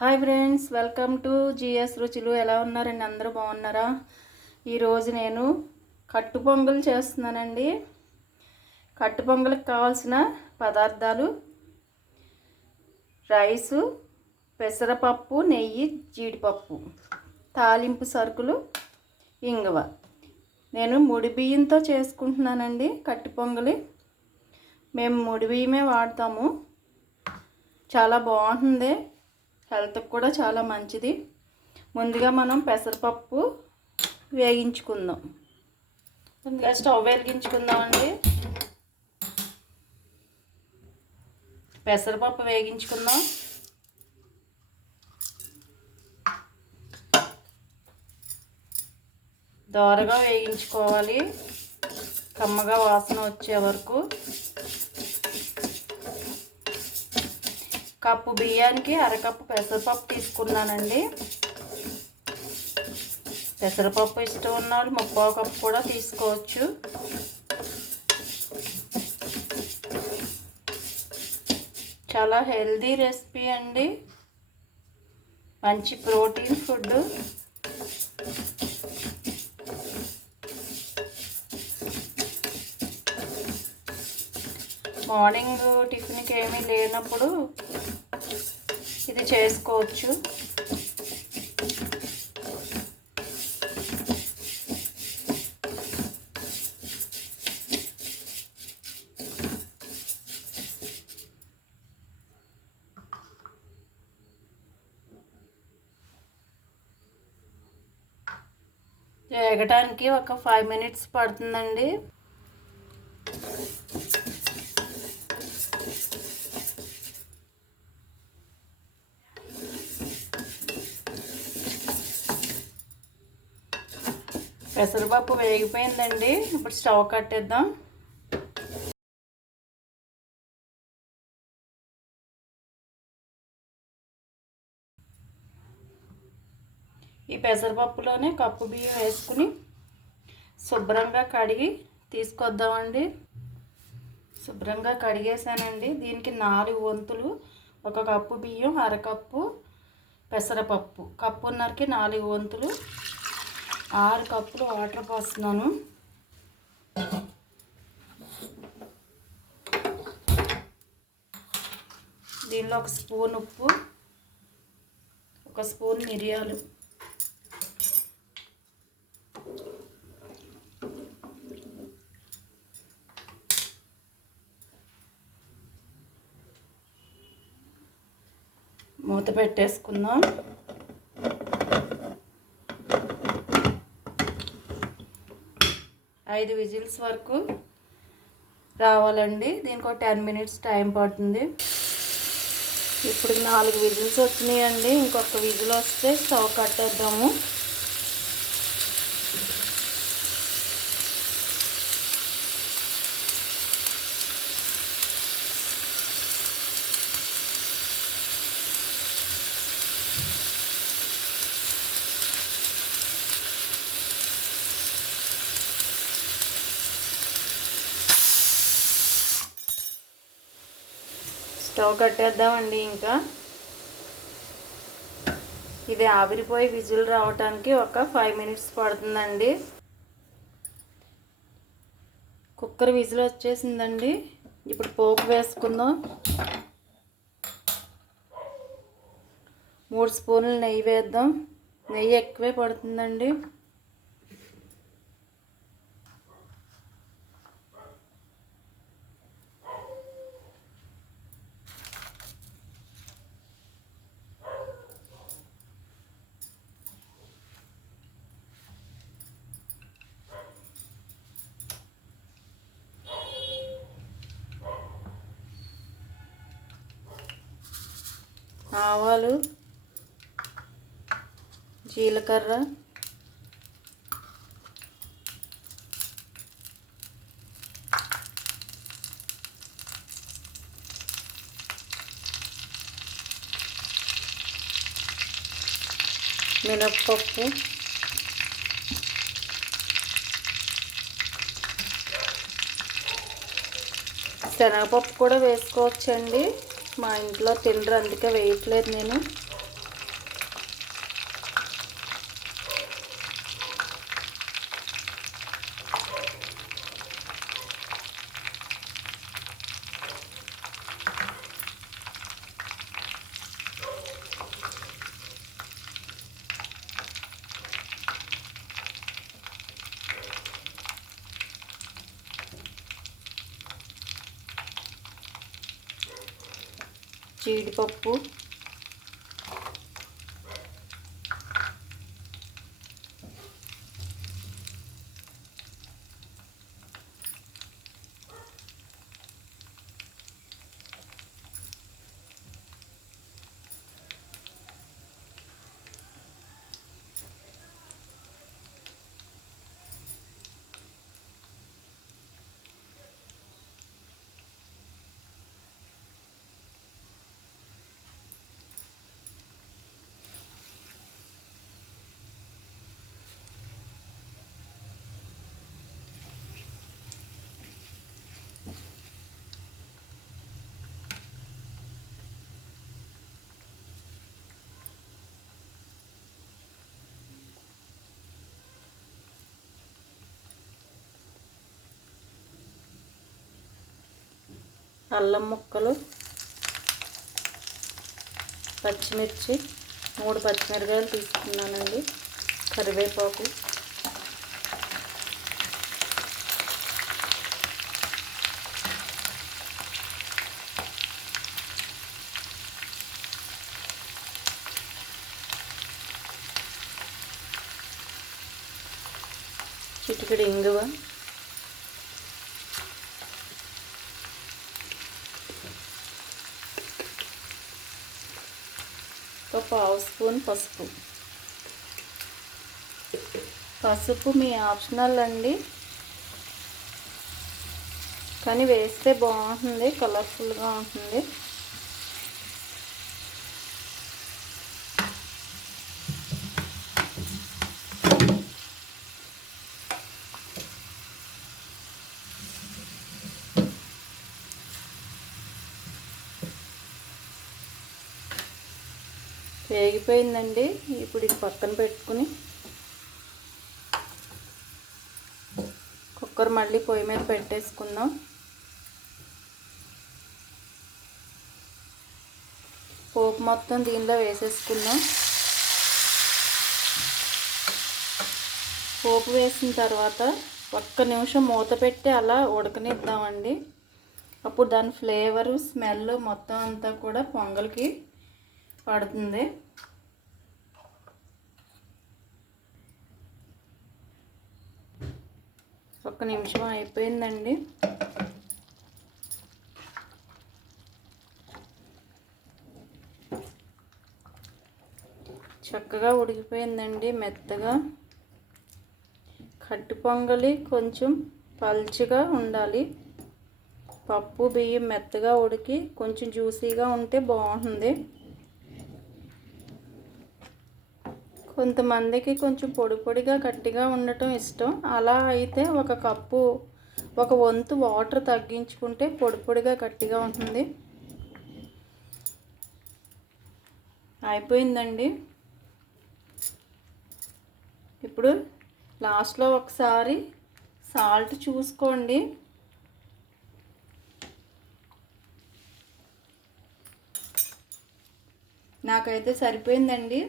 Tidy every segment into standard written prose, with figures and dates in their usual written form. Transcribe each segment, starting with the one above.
Hi friends, welcome to GS Ruchulu. ఎలా ఉన్నారండి? అందరూ బాగున్నారా? ఈరోజు నేను కట్టు పొంగల్ చేస్తున్నానండి. కట్టు పొంగల్కి కావాల్సిన పదార్థాలు: రైసు, పెసరపప్పు, నెయ్యి, జీడిపప్పు, తాలింపు సరుకులు, ఇంగువ. నేను ముడి బియ్యంతో చేసుకుంటున్నానండి కట్టు పొంగలి. మేము ముడి బియ్యమే వాడతాము. చాలా బాగుంటుంది, హెల్త్కి కూడా చాలా మంచిది. ముందుగా మనం పెసరపప్పు వేగించుకుందాం. ముందుగా స్టవ్ వెలిగించుకుందామండి. పెసరపప్పు వేగించుకుందాం. దోరగా వేగించుకోవాలి, కమ్మగా వాసన వచ్చే వరకు. కప్పు బియ్యానికి అరకప్పు పెసరపప్పు తీసుకున్నానండి. పెసరపప్పు ఇష్టం ఉన్నవాళ్ళు 3/4 కప్పు కూడా తీసుకోవచ్చు. చాలా హెల్దీ రెసిపీ అండి, మంచి ప్రోటీన్ ఫుడ్. మార్నింగ్ టిఫిన్కి ఏమీ లేనప్పుడు ఇది చేసుకోవచ్చు. వేగటానికి ఒక 5 మినిట్స్ పడుతుందండి. పెసరపప్పు వేగిపోయిందండి. ఇప్పుడు స్టవ్ కట్టేద్దాం. ఈ పెసరపప్పులోనే కప్పు బియ్యం వేసుకుని శుభ్రంగా కడిగి తీసుకొద్దామండి. శుభ్రంగా కడిగేసానండి. దీనికి 4 వంతులు, 1 కప్పు బియ్యం, అరకప్పు పెసరపప్పు. కప్పున్నరకి 4 వంతులు, 6 కప్పులు వాటర్ పోస్తున్నాను. దీనిలో 1 స్పూన్ ఉప్పు, 1 స్పూన్ మిరియాలు, మూత పెట్టేసుకుందాం. ఐదు విజిల్స్ వరకు రావాలండి. దీనికి ఒక 10 మినిట్స్ టైం పడుతుంది. ఇప్పుడు 4 విజిల్స్ వచ్చినాయండి. ఇంకొక విజిల్ వస్తే స్టవ్ కట్టేద్దాము. స్టవ్ కట్టేద్దామండి. ఇంకా ఇది ఆవిరిపోయి విజిల్ రావడానికి ఒక 5 మినిట్స్ పడుతుందండి. కుక్కర్ విజిల్ వచ్చేసిందండి. ఇప్పుడు పోపు వేసుకుందాం. 3 స్పూన్లు నెయ్యి వేద్దాం. నెయ్యి ఎక్కువే పడుతుందండి. ఆవాలు, జీలకర్ర, మినప్పప్పు, శనగపప్పు కూడా వేసుకోవచ్చండి. మా ఇంట్లో తినరు, అందుకే వేయట్లేదు నేను. జీడిపప్పు, అల్లం ముక్కలు, పచ్చిమిర్చి 3 పచ్చిమిరపకాయలు తీసుకున్నానండి, కరివేపాకు, చిటికెడు ఇంగువ, ఒక 1/2 స్పూన్ పసుపు. పసుపు మీ ఆప్షనల్ అండి, కానీ వేస్తే బాగుంటుంది, కలర్ఫుల్గా ఉంటుంది. వేగిపోయిందండి. ఇప్పుడు ఇది పక్కన పెట్టుకుని కుక్కర్ మళ్ళీ పొయ్యి మీద పెట్టేసుకుందాం. పోపు మొత్తం దీనిలో వేసేసుకుందాం. పోపు వేసిన తర్వాత 1 నిమిషం మూత పెట్టి అలా ఉడకనిద్దామండి. అప్పుడు దాని ఫ్లేవరు, స్మెల్ మొత్తం అంతా కూడా పొంగల్కి పడుతుంది. 1 నిమిషం అయిపోయిందండి. చక్కగా ఉడికిపోయిందండి, మెత్తగా. కట్టు పొంగలి కొంచెం పల్చగా ఉండాలి. పప్పు బియ్యం మెత్తగా ఉడికి కొంచెం జ్యూసీగా ఉంటే బాగుంటుంది. కొంతమందికి కొంచెం పొడి పొడిగా గట్టిగా ఉండటం ఇష్టం. అలా అయితే 1 కప్పు 1 వంతు వాటర్ తగ్గించుకుంటే పొడి పొడిగా గట్టిగా ఉంటుంది. అయిపోయిందండి. ఇప్పుడు లాస్ట్లో ఒకసారి సాల్ట్ చూసుకోండి. నాకైతే సరిపోయిందండి.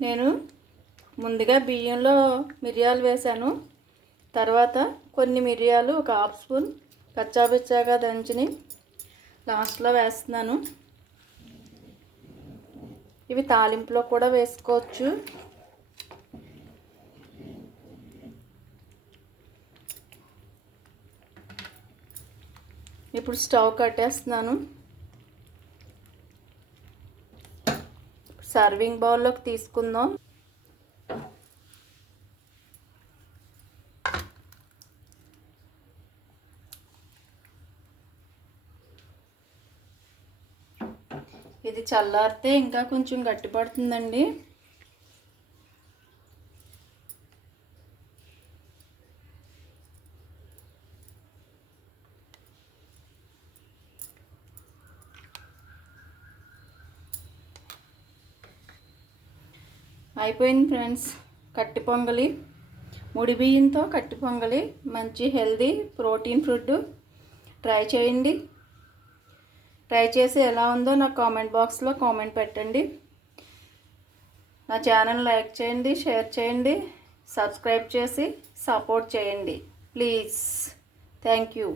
నేను ముందుగా బియ్యంలో మిరియాలు వేసాను. తర్వాత కొన్ని మిరియాలు 1/2 స్పూన్ కచ్చాపిచ్చాగా దంచిని లాస్ట్లో వేస్తున్నాను. ఇవి తాలింపులో కూడా వేసుకోవచ్చు. ఇప్పుడు స్టవ్ కట్టేస్తున్నాను. సర్వింగ్ బౌల్లోకి తీసుకుందాం. ఇది చల్లారితే ఇంకా కొంచెం గట్టిపడుతుందండి. అయిపోయింది ఫ్రెండ్స్, కట్టి పొంగలి. ముడి బియ్యంతో కట్టి పొంగలి మంచి హెల్దీ ప్రోటీన్ ఫుడ్. ట్రై చేయండి. ట్రై చేసి ఎలా ఉందో నాకు కామెంట్ బాక్స్లో కామెంట్ పెట్టండి. నా ఛానల్ లైక్ చేయండి, షేర్ చేయండి, సబ్స్క్రైబ్ చేసి సపోర్ట్ చేయండి ప్లీజ్. Thank you.